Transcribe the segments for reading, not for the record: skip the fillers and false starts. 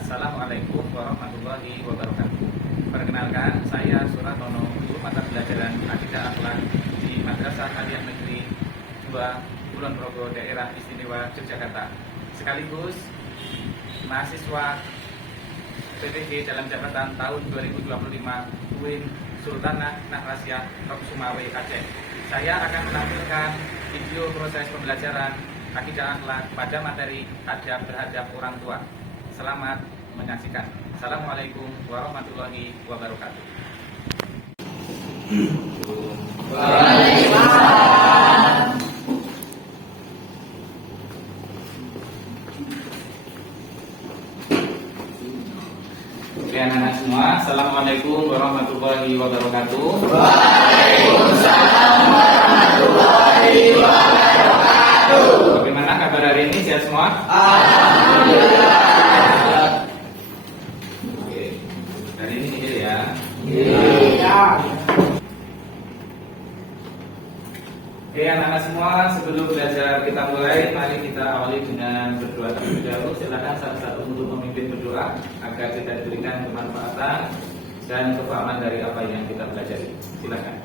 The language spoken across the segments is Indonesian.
Assalamualaikum warahmatullahi wabarakatuh. Perkenalkan, saya Suratono, guru mata pelajaran Akidah Akhlak di Madrasah Aliyah Negeri 2 Kulon Progo, Daerah Istimewa Yogyakarta. Sekaligus mahasiswa PTG dalam jabatan tahun 2025 UIN Sultanah Nahrasiyah Prof. Sumawe Aceh. Saya akan menampilkan video proses pembelajaran Akidah Akhlak pada materi adab terhadap orang tua. Selamat menyaksikan. Assalamualaikum warahmatullahi wabarakatuh. Waalaikumsalam. Oke anak-anak semua, Assalamualaikum warahmatullahi wabarakatuh. Waalaikumsalam warahmatullahi wabarakatuh. Bagaimana kabar hari ini? Sehat semua? Alhamdulillah. Oke, hari ini nihil ya. Iya. Oke anak-anak semua, sebelum belajar kita mulai, mari kita awali dengan berdoa terlebih dahulu. Silakan satu-satu untuk memimpin berdoa agar kita diberikan kemanfaatan dan kefahaman dari apa yang kita pelajari. Silakan.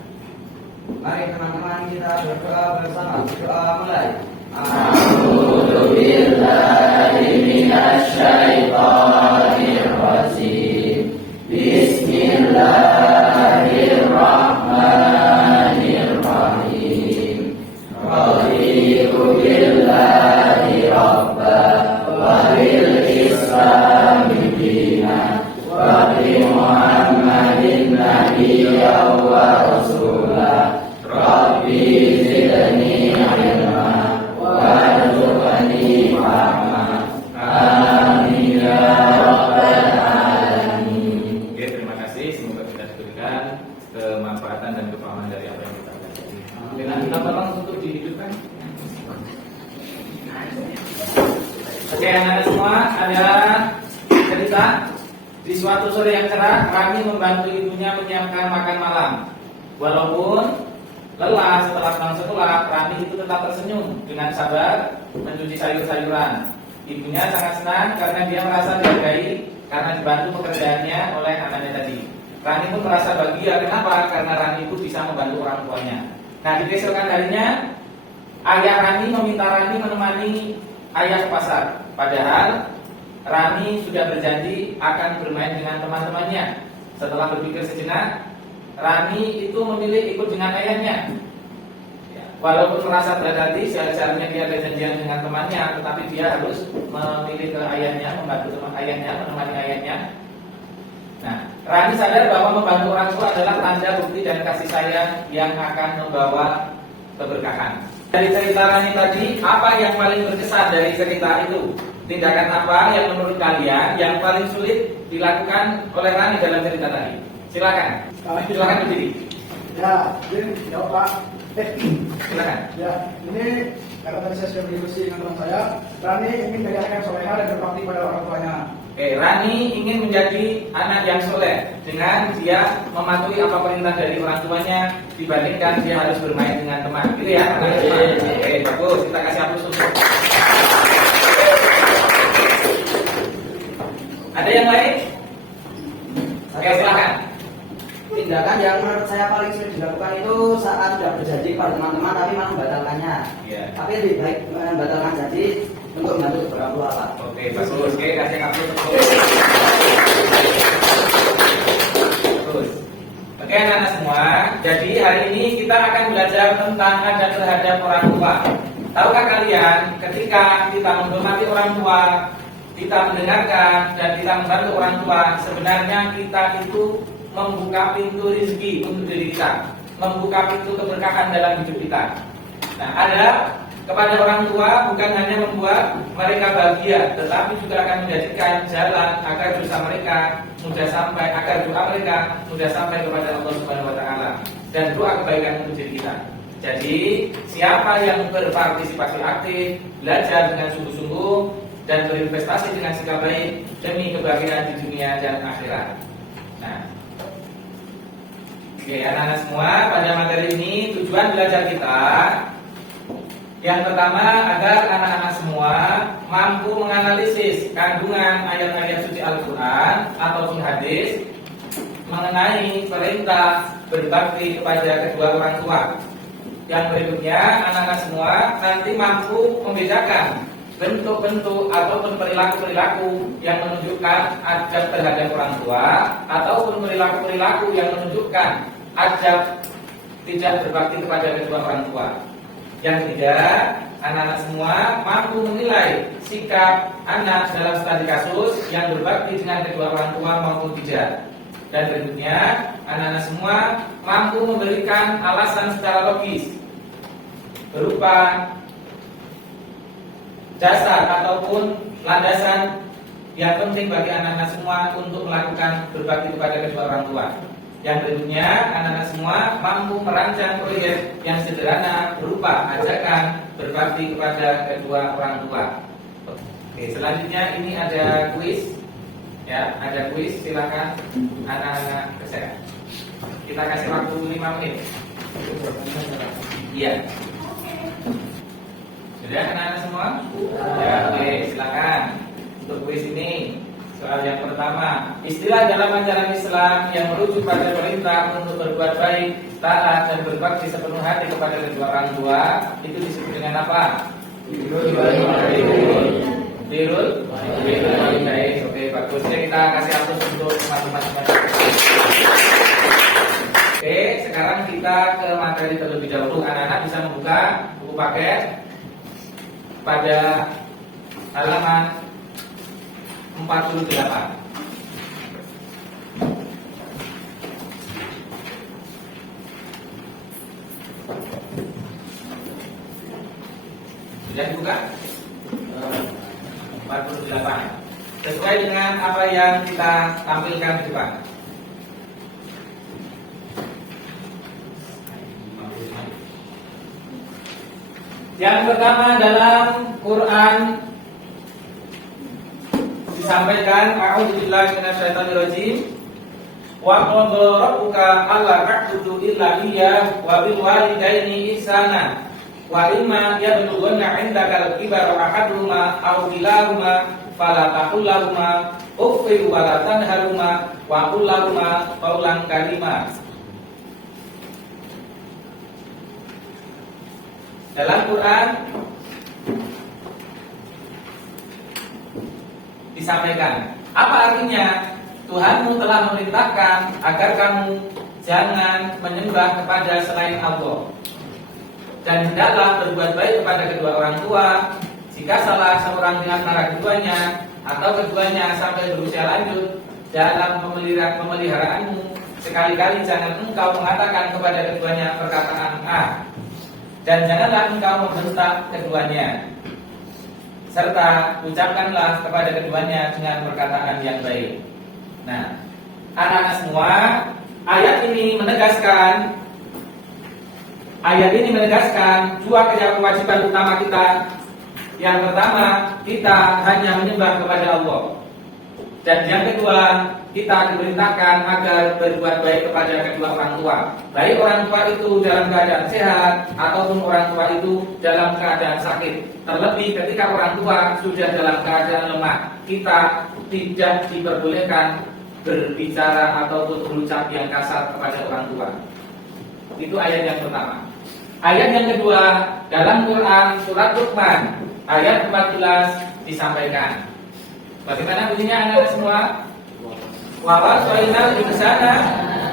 Mari teman-teman kita berdoa bersama. Doa mulai. A'udzu billahi minasyaitonir rajim. Bismillahirrahmanirrahim. Raditu billahi rabba wa bil islami dinan wa bi Muhammadin nabiyyan wa rasulah. Rabbi zidni ilma warzuqni fahma. Amin ya rabbal alamin. Oke, terima kasih. Semoga kita diberikan kemanfaatan dan kefahaman dari apa yang kita pelajari. Dengan kita tolong untuk dihidupkan. Oke, anak-anak semua, ada cerita di suatu sore yang cerah, kami membantu ibunya menyiapkan makan malam. Walaupun lelah setelah pulang sekolah, Rani itu tetap tersenyum dengan sabar mencuci sayur-sayuran. Ibunya sangat senang karena dia merasa dihargai karena dibantu pekerjaannya oleh anaknya tadi. Rani pun merasa bahagia. Kenapa? Karena Rani itu bisa membantu orang tuanya. Nah, di keesokan harinya, ayah Rani meminta Rani menemani ayah ke pasar. Padahal Rani sudah berjanji akan bermain dengan teman-temannya. Setelah berpikir sejenak, Rani itu memilih ikut dengan ayahnya. Walaupun merasa berat hati, seharusnya dia ada janjian dengan temannya, tetapi dia harus memilih ke ayahnya, membantu teman ayahnya, menemani ayahnya. Nah, Rani sadar bahwa membantu orang tua adalah tanda bukti dan kasih sayang yang akan membawa keberkahan. Dari cerita Rani tadi, apa yang paling berkesan dari cerita itu? Tindakan apa yang menurut kalian yang paling sulit dilakukan oleh Rani dalam cerita tadi? Silakan. Silakan berdiri. Ya, ini jawab Pak. Silakan. Ya, ini karena tadi saya sudah berdiskusi dengan teman saya, Rani ingin menjadi anak yang soleha dan berbakti pada orang tuanya. Rani ingin menjadi anak yang soleh dengan dia mematuhi apa perintah dari orang tuanya dibandingkan dia harus bermain dengan teman. Gitu ya? Oke, bagus. Kita kasih aplaus untuk. Ada yang lain? Oke, silakan. Tindakan yang menurut saya paling sulit dilakukan itu saat sudah berjanji kepada teman-teman tapi malah membatalkannya. Iya. Tapi lebih baik membatalkan janji untuk membantu orang tua Pak. Oke, bagus. Oke, kasih aplaus untuk. Bagus. Oke, anak-anak semua. Jadi hari ini kita akan belajar tentang adab terhadap orang tua. Tahukah kalian, ketika kita menghormati orang tua, kita mendengarkan dan kita membantu orang tua, sebenarnya kita itu membuka pintu rezeki untuk diri kita, membuka pintu keberkahan dalam hidup kita. Nah, ada kepada orang tua bukan hanya membuat mereka bahagia, tetapi juga akan menjadikan jalan agar dosa mereka mudah sampai, agar doa mereka mudah sampai kepada Allah Subhanahu Wa Taala dan doa kebaikan untuk diri kita. Jadi, siapa yang berpartisipasi aktif, belajar dengan sungguh-sungguh dan berinvestasi dengan sikap baik demi kebahagiaan di dunia dan akhirat. Nah, oke anak-anak semua, pada materi ini tujuan belajar kita Yang pertama, agar anak-anak semua mampu menganalisis kandungan ayat-ayat suci Al-Quran ataupun hadis mengenai perintah berbakti kepada kedua orang tua. Yang berikutnya, anak-anak semua nanti mampu membedakan bentuk-bentuk ataupun perilaku-perilaku yang menunjukkan adab terhadap orang tua ataupun perilaku-perilaku yang menunjukkan adab tidak berbakti kepada kedua orang tua. Yang ketiga, anak-anak semua mampu menilai sikap anak dalam studi kasus yang berbakti dengan kedua orang tua maupun tidak. Dan berikutnya, anak-anak semua mampu memberikan alasan secara logis berupa dasar ataupun landasan yang penting bagi anak-anak semua untuk melakukan berbakti kepada kedua orang tua. Yang berikutnya, anak-anak semua mampu merancang proyek yang sederhana berupa ajakan berbakti kepada kedua orang tua. Oke, selanjutnya ini ada kuis. Ya, ada kuis, silakan anak-anak keset. Kita kasih waktu 5 menit. Iya. Sudah anak-anak semua? Ya, oke, silakan. Untuk kuis ini, soal yang pertama, istilah dalam ajaran Islam yang merujuk pada perintah untuk berbuat baik, taat dan berbakti sepenuh hati kepada kedua orang tua itu disebut dengan apa? Birrul walidain. Oke, bagus. Kita kasih aplaus untuk teman-teman. Oke, sekarang kita ke materi terlebih dahulu. Anak-anak bisa membuka buku paket pada halaman 48. Sudah dibuka? 48. Sesuai dengan apa yang kita tampilkan di depan. Yang pertama dalam Quran disampaikan, a'udzubillahi minasyaitonirrajim. Wa qadara rabbuka alla ta'budu illa iyyah wa bil walidaini ihsana. Wa imma yablughanna 'indaka al-kibara ahaduhuma aw kilahuma fala taqul lahumā uffin wa la tanharhumā wa qul lahumā qawlan karīmā. Dalam Quran disampaikan, apa artinya? Tuhanmu telah memerintahkan agar kamu jangan menyembah kepada selain Allah, dan hendaklah berbuat baik kepada kedua orang tua. Jika salah seorang di antara keduanya atau keduanya sampai berusia lanjut dalam pemeliharaanmu, sekali-kali jangan engkau mengatakan kepada keduanya perkataan A, dan janganlah engkau membentak keduanya, serta ucapkanlah kepada keduanya dengan perkataan yang baik. Nah, anak-anak semua, ayat ini menegaskan dua kewajiban utama kita. Yang pertama, kita hanya menyembah kepada Allah. Dan yang kedua, kita diperintahkan agar berbuat baik kepada kedua orang tua. Baik orang tua itu dalam keadaan sehat ataupun orang tua itu dalam keadaan sakit. Terlebih ketika orang tua sudah dalam keadaan lemah, kita tidak diperbolehkan berbicara ataupun berucap yang kasar kepada orang tua. Itu ayat yang pertama. Ayat yang kedua, dalam Quran surat Luqman ayat 14 disampaikan. Bagaimana bunyinya anak-anak semua? Wa wasainal insana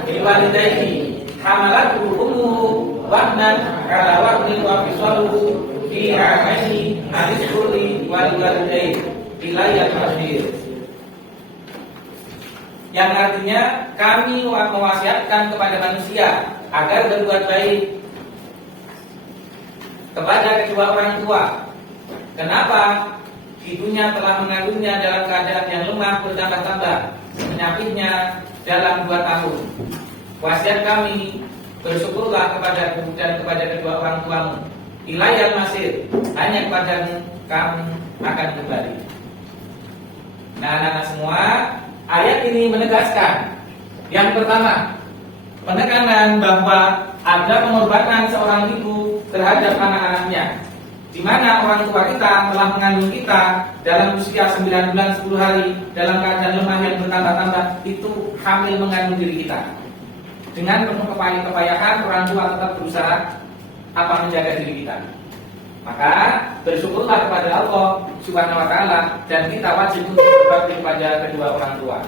bil walidayni hamalathu ummuhu wahnan ala wahnin wa fisaluhu fi 'amaini an ishkurli wal walidain ilayya al-masir. Yang artinya, kami mewasiatkan kepada manusia agar berbuat baik kepada kedua orang tua. Kenapa? Ibunya telah mengandungnya dalam keadaan yang lemah bertambah-tambah, penyakitnya dalam 2 tahun. Wasiat kami, bersyukurlah kepadaku dan kepada kedua orang tuamu. Ilayal masir, hanya kepadamu kamu akan kembali. Nah, anak-anak semua, ayat ini menegaskan yang pertama, penekanan bahwa ada pengorbanan seorang ibu terhadap anak-anaknya. di mana orang tua kita telah mengandung kita dalam usia 9 bulan 10 hari dalam keadaan lemah yang bertambah-tambah, itu hamil mengandung diri kita. Dengan penuh kepayahan orang tua tetap berusaha menjaga diri kita. Maka bersyukurlah kepada Allah Subhanahu wa taala, dan kita wajib untuk berbakti kepada kedua orang tua.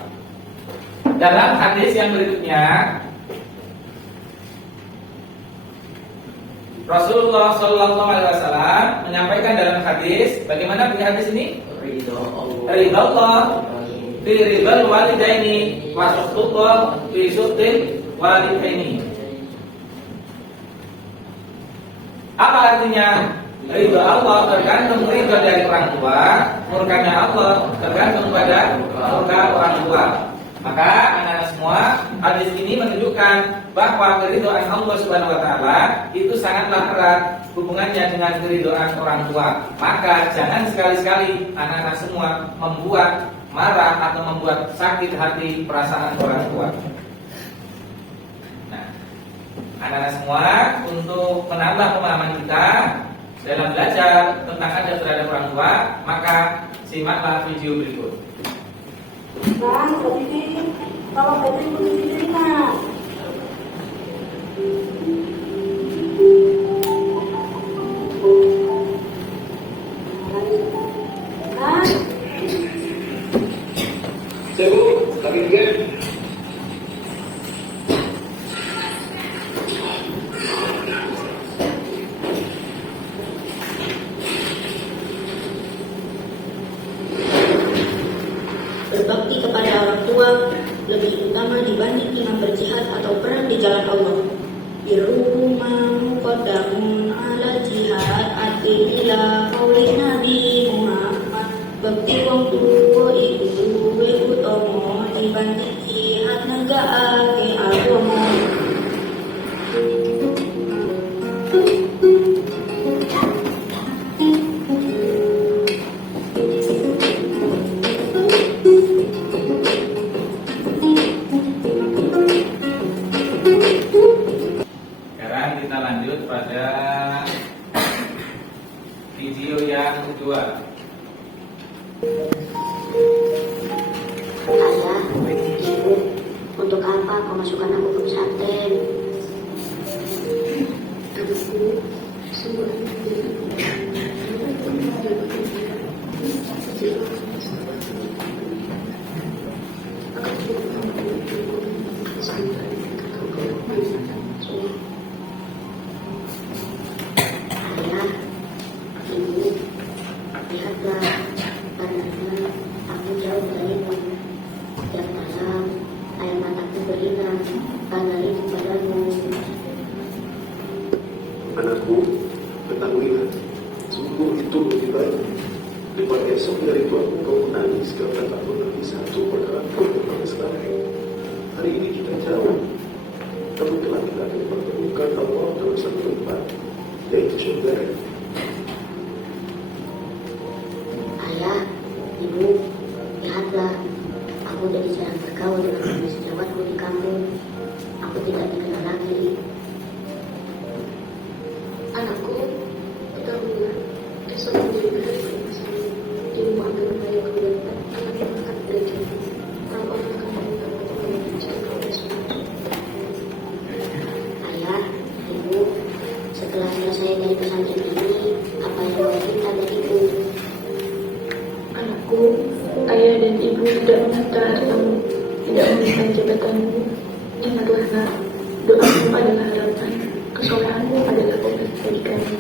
Dalam hadis yang berikutnya, Rasulullah Shallallahu Alaihi Wasallam menyampaikan dalam hadis, bagaimana bunyi hadis ini? Ridha Allah fi ridhal walidaini wa sukhtullah fi sukhtil walidaini. Apa artinya? Ridha Allah tergantung ridha dari orang tua, murkanya Allah tergantung pada murka orang tua. Maka anak-anak semua, hadis ini menunjukkan bahwa keridhaan Allah Subhanahu wa taala itu sangatlah erat hubungannya dengan keridhaan orang tua. Maka jangan sekali-sekali anak-anak semua membuat marah atau membuat sakit hati perasaan orang tua. Nah, anak-anak semua, untuk menambah pemahaman kita dalam belajar tentang adab terhadap orang tua, maka simaklah video berikut. Bang, ini kalau baju itu diterima. Bang, Sebu, kami juga. Berbakti kepada orang tua lebih utama dibanding imam berjihad atau perang di jalan Allah. Birruhuma muqaddamun ala jihad bila qauli Nabi Muhammad. Bakti wong tuwa iku luwih utama dibanding jihad negaake agama. Sekarang kita lanjut pada video yang kedua. Ayah, ibu, untuk apa kau masukkan aku ke pesantren? Anakku, semua Ayah, ibu, lihatlah, karena aku jauh darimu. Setiap malam, air mataku berlinang karena rindu padamu. Anakku, ketahuilah, sungguh itu lebih baik daripada esok dari tuamu kau menangis karena tak pernah bisa satu perkara pun tentang Islam. Hari ini kita jauh, namun telah kita akan dipertemukan Allah dalam satu tempat, yaitu surga. Ayah, ibu, lihatlah, aku jadi jarang bergaul dengan sejawatku di kampung. Aku tidak dikenal lagi. Anakku, ketahuilah, esok menjadi hari keemasanmu. Dirimu akan kembali ke tempat akan mengangkat gereja. Orang-orang akan meminta untuk mencari kau semua. Ayah, ibu, setelah selesai dari pesantren ini, apa yang kau minta dariku? Anakku, ayah dan ibu tidak meminta hartamu, tidak meminta jabatanmu. Ingatlah nak, doamu adalah harapan, kesolehanmu adalah obat bagi kami.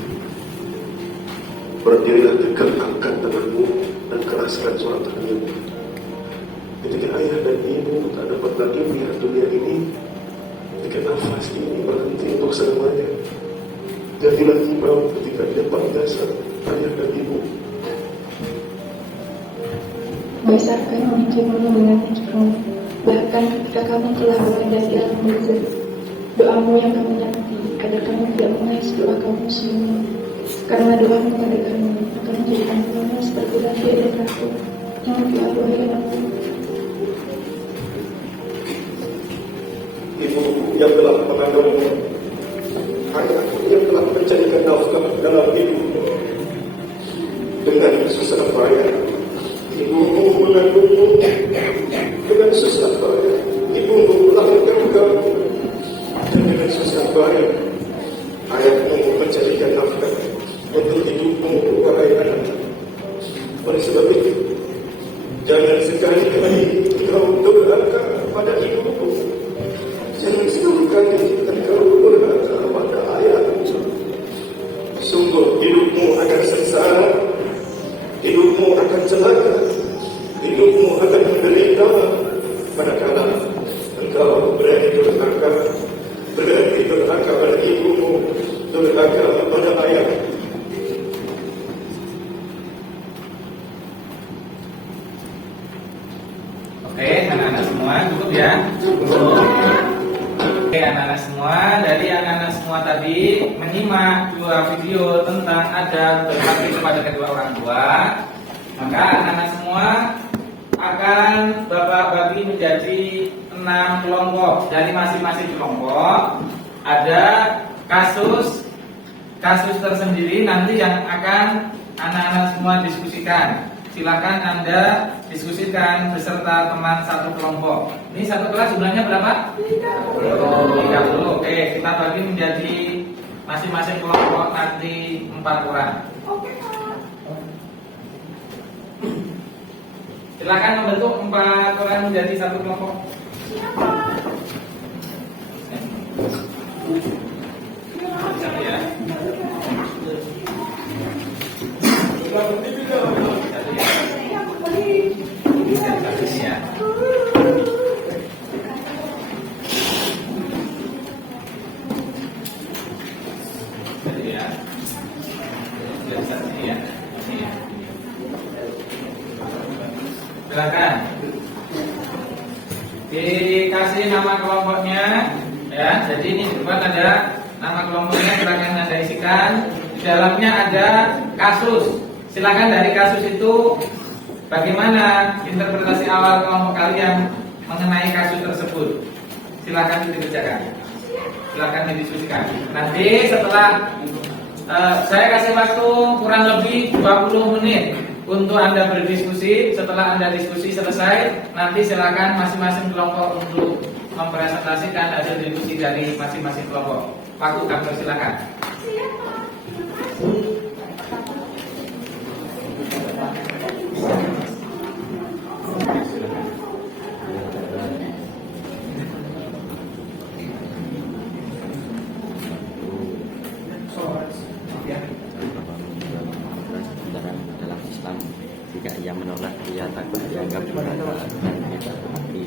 Berdirilah tegak, angkat tanganmu dan keraskan suara tanganmu. Ketika ayah dan ibu tak dapat lagi melihat dunia ini, ketika nafas ini berhenti untuk selamanya, jadilah imam ketika di depan dasar ayah dan ibu. Besarkan pemikiranmu dengan pikirmu, bahkan ketika kamu telah berada di alam kubur. Doamu yang kami nanti agar kamu tidak mengais doa kamu semua, karena doamu pada kami akan menjadikan kamu seperti laki dan aku yang lebih wahai anakku. Ibu yang telah mengandungmu, ayah yang telah mencarikan nafkah dalam hidup, Dan sekali-kali engkau durhaka pada ibumu. Jangan sekali-kali engkau durhaka pada ayahmu. Sungguh hidupmu akan sengsara, hidupmu akan celaka, hidupmu akan menderita manakala engkau berani durhaka pada ibumu, durhaka pada ayahmu. Oke, anak-anak semua cukup ya. Oke, anak-anak semua, dari anak-anak semua tadi menyimak 2 video tentang adab berbakti kepada kedua orang tua, maka anak-anak semua akan Bapak bagi menjadi 6 kelompok. Dari masing-masing kelompok ada kasus tersendiri nanti yang akan anak-anak semua diskusikan. Silakan Anda diskusikan beserta teman satu kelompok. Ini satu kelas jumlahnya berapa? 30. Oke, kita bagi menjadi masing-masing kelompok nanti 4 orang. Silakan membentuk 4 orang menjadi satu kelompok. Siapa ya? Ya. Jadi ya. Ya. Silakan. Dikasih nama kelompoknya ya. Jadi ini di depan ada nama kelompoknya, silakan Anda isikan. Di dalamnya ada kasus. Silakan dari kasus itu bagaimana interpretasi awal kelompok kalian mengenai kasus tersebut. Silakan dikerjakan. Silakan didiskusikan. Nanti setelah saya kasih waktu kurang lebih 20 menit untuk Anda berdiskusi. Setelah Anda diskusi selesai, nanti silakan masing-masing kelompok untuk mempresentasikan hasil diskusi dari masing-masing kelompok. Waktu kami silakan. Dalam Islam, jika ia menolak, ia takut dianggap berada dan kita mati.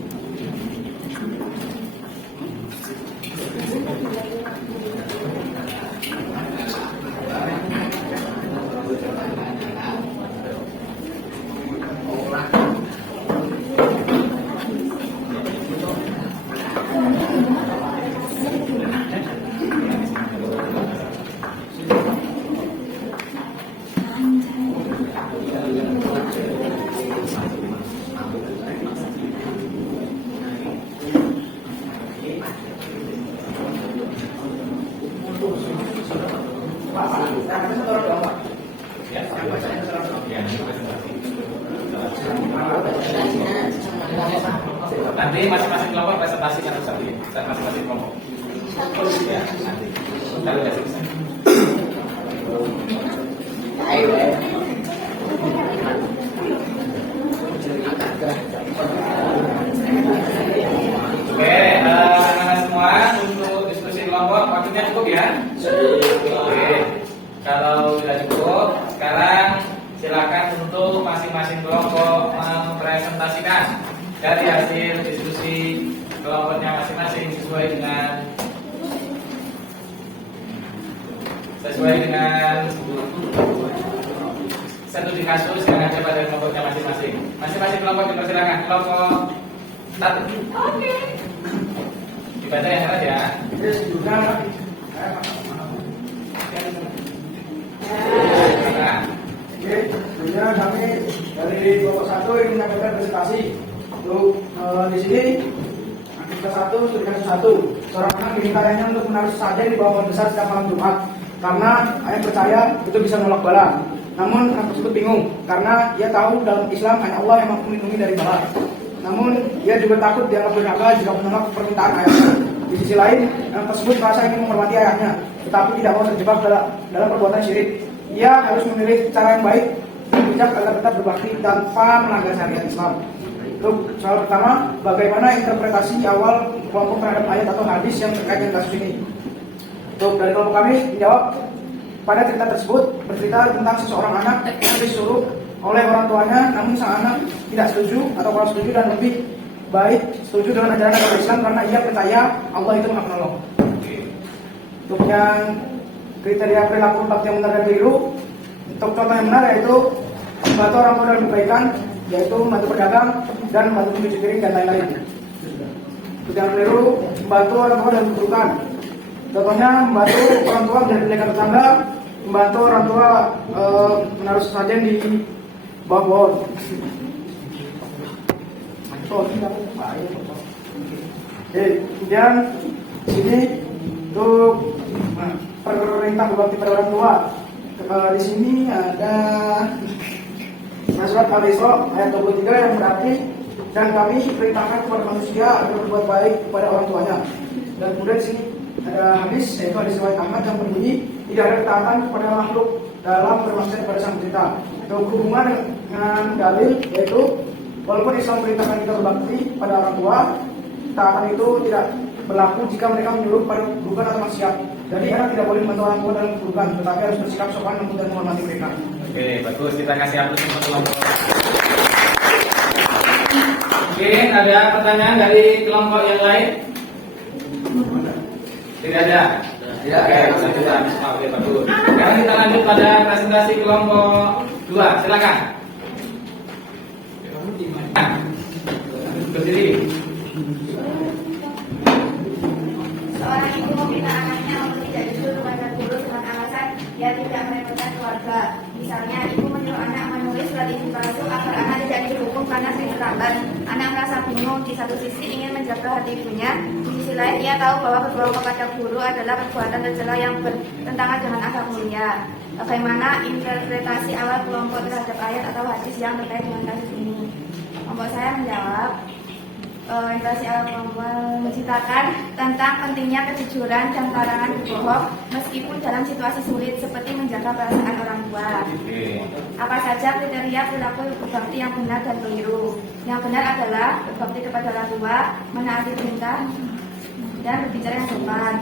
Nanti masing-masing kelompok presentasi satu-satu ya, masing-masing kelompok. Ya, nanti. Kalau sudah selesai. Oke, anak-anak semua untuk diskusi kelompok waktunya cukup ya. Oke, kalau sudah cukup, sekarang silakan untuk masing-masing kelompok mempresentasikan dari hasil diskusi kelompoknya masing-masing sesuai dengan studi kasus yang ada pada kelompoknya masing-masing. Masing-masing kelompok dipersilakan. Kelompok 1. Oke. Dibaca yang keras ya. Oke, sebelumnya kami dari kelompok 1 ingin menyampaikan presentasi. Untuk di sini aktivitas 1 studi kasus 1. Seorang anak dimintanya untuk menaruh sesajen di bawah pohon besar setiap malam Jumat karena ayah percaya itu bisa menolak bala. Namun anak tersebut bingung karena ia tahu dalam Islam hanya Allah yang mampu melindungi dari bala. Namun ia juga takut dianggap durhaka jika menolak permintaan ayahnya. Di sisi lain, anak tersebut merasa ingin menghormati ayahnya, tetapi tidak mau terjebak dalam perbuatan syirik. Ia harus memilih cara yang baik dan bijak agar tetap berbakti tanpa melanggar syariat Islam. Untuk soal pertama, bagaimana interpretasi awal kelompok terhadap ayat atau hadis yang terkait dengan kasus ini? Untuk dari kelompok kami menjawab, pada cerita tersebut bercerita tentang seseorang anak yang disuruh oleh orang tuanya, namun sang anak tidak setuju atau kurang setuju dan lebih baik setuju dengan ajaran agama Islam karena ia percaya Allah itu Maha Penolong. Untuk yang kriteria perilaku bakti yang benar dan keliru, untuk contoh yang benar yaitu membantu orang tua dalam kebaikan, yaitu membantu pedagang dan membantu mencuci piring dan lain-lain. Untuk yang keliru, membantu orang tua dalam keburukan. Contohnya membantu orang tua menjadi penjaga tetangga, membantu orang tua menaruh sesajen di bawah pohon. Kemudian sini untuk perintah berbakti pada orang tua. Di sini ada surat Al-Isra ayat 23 yang berarti dan kami perintahkan kepada manusia agar berbuat baik kepada orang tuanya. Dan kemudian di sini ada hadis yaitu hadis riwayat Ahmad yang berbunyi tidak ada ketaatan kepada makhluk dalam bermaksud pada sang pencipta. Hubungan dengan dalil yaitu walaupun Islam perintahkan kita berbakti pada orang tua, ketaatan itu tidak berlaku jika mereka menyuruh pada keburukan atau maksiat. Jadi anak tidak boleh membantu orang tua dalam keburukan, tetapi harus bersikap sopan dan menghormati mereka. Oke, bagus. Kita kasih aplaus untuk kelompok. Oke, ada pertanyaan dari kelompok yang lain? Tidak ada. Tidak ada. Oke, bagus. Sekarang kita lanjut pada presentasi kelompok 2. Silakan. Berdiri. Seorang ibu meminta anaknya untuk tidak disuruh membaca guru dengan alasan ia tidak merepotkan keluarga. Misalnya, ibu menyuruh anak menulis surat izin palsu agar anak tidak dihukum karena sering terlambat. Anak merasa bingung, di satu sisi ingin menjaga hati ibunya, di sisi lain ia tahu bahwa berbohong kepada guru adalah perbuatan tercela yang bertentangan dengan akhlak mulia. Bagaimana interpretasi awal kelompok terhadap ayat atau hadis yang terkait dengan kasus ini? Kelompok saya menjawab, interpretasi awal kelompok menceritakan tentang pentingnya kejujuran dan larangan berbohong meskipun dalam situasi sulit seperti menjaga perasaan orang tua. Apa saja kriteria perilaku berbakti yang benar dan keliru? Yang benar adalah berbakti kepada orang tua, menaati perintah, dan berbicara yang sopan.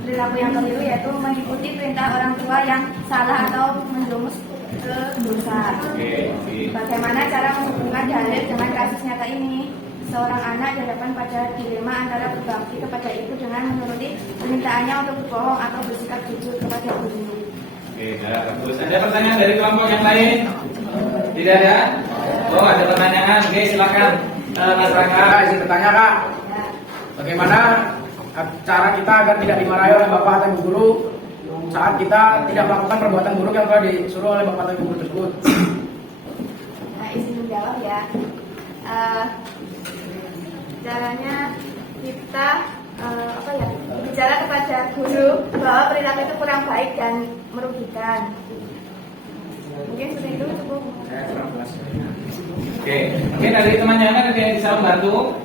Perilaku yang keliru yaitu mengikuti perintah orang tua yang salah atau menjerumus ke dosa. Bagaimana cara menghubungkan dalil dengan kasus nyata ini? Seorang anak dihadapkan pada dilema antara berbakti kepada ibu dengan menuruti permintaannya untuk berbohong atau bersikap jujur kepada guru. Oke, bagus. Ada pertanyaan dari kelompok yang lain? Tidak ada? Oh, ada pertanyaan. Oke, silakan. Mas Raka, Izin bertanya Kak, bagaimana cara kita agar tidak dimarahi oleh bapak atau ibu guru saat kita tidak melakukan perbuatan buruk yang telah disuruh oleh bapak atau ibu guru tersebut? Nah, izin menjawab ya. Caranya kita bicara kepada guru bahwa perilaku itu kurang baik dan merugikan. Mungkin seperti itu cukup. Oke, mungkin dari temannya ada yang bisa membantu.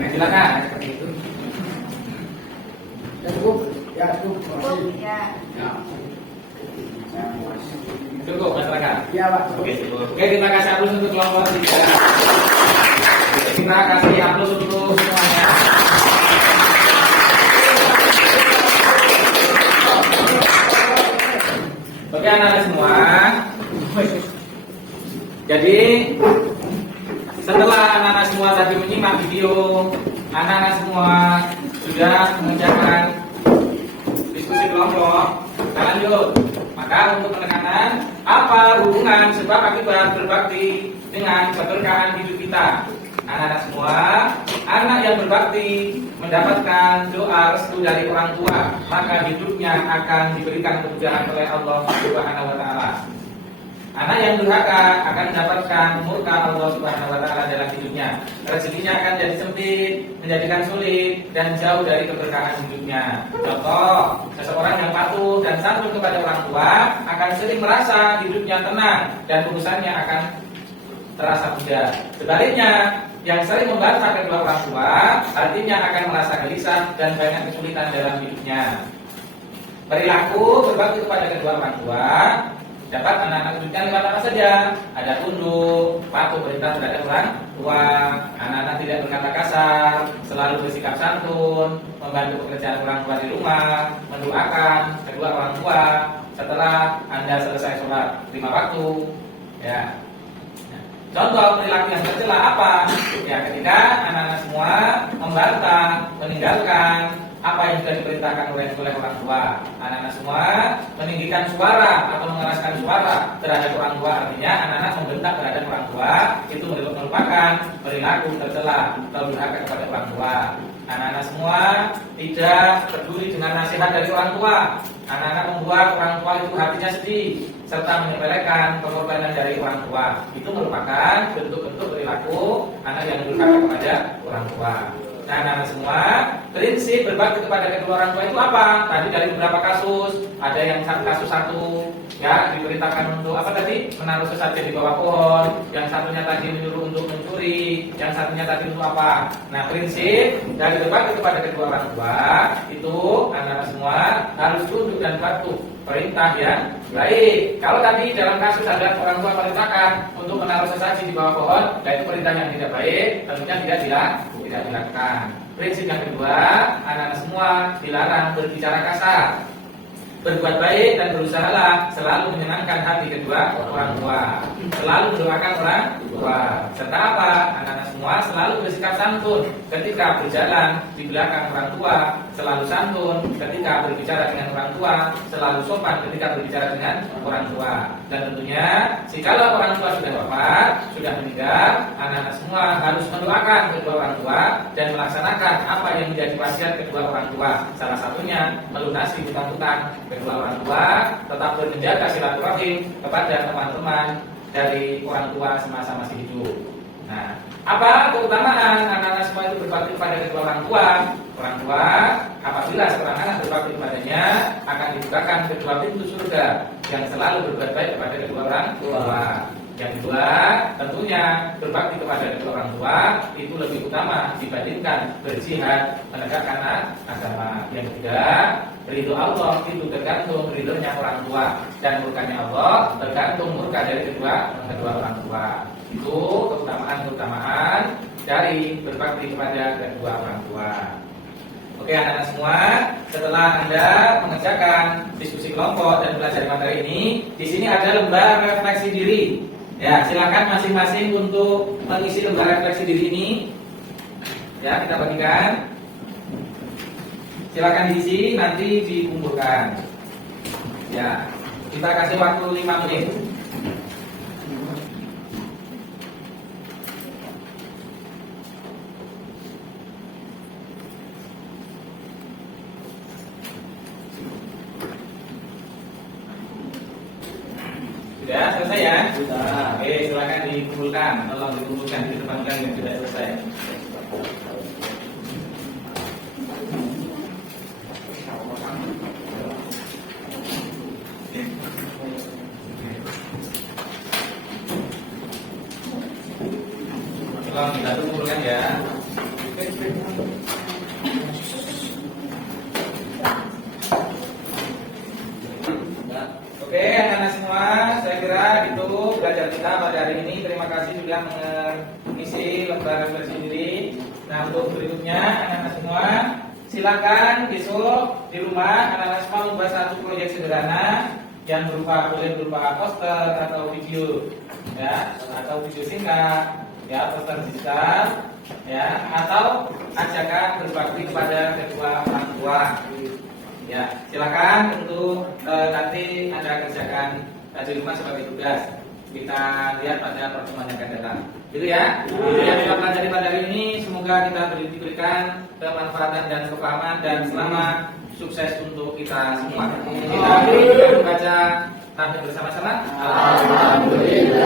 Silakan. Ya cukup. Ya cukup. Cukup ya. Cukup, Mas Raka. Iya Pak. Oke, cukup. Oke, terima kasih aplaus untuk kelompok 3. Terima kasih aplaus untuk semuanya. Oke, anak-anak semua. Jadi setelah anak-anak semua tadi menyimak video, anak-anak semua sudah mengerjakan diskusi kelompok. Kita lanjut. Maka untuk penekanan, apa hubungan sebab akibat berbakti dengan keberkahan hidup kita? Anak-anak semua, anak yang berbakti mendapatkan doa restu dari orang tua, maka hidupnya akan diberikan kemudahan oleh Allah Subhanahu wa taala. Anak yang durhaka akan mendapatkan murka Allah Subhanahu wa taala dalam hidupnya. Rezekinya akan jadi sempit, menjadikan sulit dan jauh dari keberkahan hidupnya. Contoh, seseorang yang patuh dan santun kepada orang tua akan sering merasa hidupnya tenang dan urusannya akan terasa mudah. Sebaliknya, yang sering membantah kedua orang tua artinya akan merasa gelisah dan banyak kesulitan dalam hidupnya. Perilaku berbakti kepada kedua orang tua dapat anak-anak duduknya lewat apa saja. Ada tunduk, patuh perintah terhadap orang tua, anak-anak tidak berkata kasar, selalu bersikap santun, membantu pekerjaan orang tua di rumah, mendoakan kedua orang tua setelah Anda selesai sholat 5 waktu. Ya. Contoh perilaku yang tercela apa? Ya, ketika anak-anak semua membantah, meninggalkan apa yang sudah diperintahkan oleh orang tua. Anak-anak semua meninggikan suara atau mengeraskan suara terhadap orang tua. Artinya anak-anak membentak terhadap orang tua. Itu merupakan perilaku tercela atau durhaka kepada orang tua. Anak-anak semua tidak peduli dengan nasihat dari orang tua. Anak-anak membuat orang tua itu hatinya sedih serta menyepelekan pengorbanan dari orang tua. Itu merupakan bentuk-bentuk perilaku anak yang durhaka kepada orang tua. Nah, anak-anak semua, prinsip berbakti kepada kedua orang tua itu apa? Tadi dari beberapa kasus, ada yang kasus satu ya diperintahkan untuk apa tadi? Menaruh sesajen di bawah pohon, yang satunya tadi menyuruh untuk mencuri, yang satunya tadi untuk apa? Nah, prinsip dari berbakti kepada kedua orang tua itu anak-anak semua harus tunduk dan patuh perintah yang baik. Kalau tadi dalam kasus ada orang tua perintahkan untuk menaruh sesaji di bawah pohon, dan itu perintah yang tidak baik, tentunya tidak dilakukan. Prinsip yang kedua, anak-anak semua dilarang berbicara kasar. Berbuat baik dan berusahalah selalu menyenangkan hati kedua orang tua, selalu mendoakan orang tua, serta apa? Anak-anak semua selalu bersikap santun ketika berjalan di belakang orang tua, selalu santun ketika berbicara dengan orang tua, selalu sopan ketika berbicara dengan orang tua. Dan tentunya, jikalau orang tua sudah wafat, sudah meninggal, anak-anak semua harus mendoakan kedua orang tua dan melaksanakan apa yang menjadi wasiat kedua orang tua. Salah satunya melunasi hutang-hutang kedua orang tua, tetap menjaga silaturahim kepada teman-teman dari orang tua semasa masih hidup. Nah, apa keutamaan anak-anak semua itu berbakti kepada kedua orang tua? Orang tua, apabila seorang anak berbakti kepadanya, akan dibukakan kedua pintu surga yang selalu berbuat baik kepada kedua orang tua. Yang kedua, tentunya berbakti kepada kedua orang tua itu lebih utama dibandingkan berjihad menegakkan agama. Yang ketiga, ridho Allah itu tergantung ridhonya orang tua, dan murkanya Allah tergantung murka dari kedua orang tua. Itu keutamaan dari berbakti kepada kedua orang tua. Oke, anak-anak semua, setelah Anda mengerjakan diskusi kelompok dan belajar materi ini, di sini ada lembar refleksi diri. Ya, silakan masing-masing untuk mengisi lembar refleksi diri ini. Ya, kita bagikan. Silakan diisi, nanti dikumpulkan. Ya, kita kasih waktu 5 menit. Sudah selesai ya? Sudah. Oke, silakan dikumpulkan. Tolong dikumpulkan di depan kalian yang sudah selesai. Tolong kita kumpulkan ya. Oke, anak-anak semua, saya kira itu belajar kita pada hari ini. Terima kasih sudah mengisi lembar refleksi diri. Nah, untuk berikutnya, anak-anak semua, silakan besok di rumah anak-anak semua membuat satu proyek sederhana yang boleh berupa poster atau video, ya, atau video singkat, ya, poster digital, ya, atau ajakan berbakti kepada kedua orang tua. Ya, silakan untuk nanti Anda kerjakan di rumah sebagai tugas. Kita lihat pada pertemuan yang akan datang. Gitu ya. Yang kita pelajari pada hari ini, semoga kita diberikan kemanfaatan dan kefahaman dan selamat sukses untuk kita semua. Kita akhiri dengan membaca takbir bersama-sama. Alhamdulillah.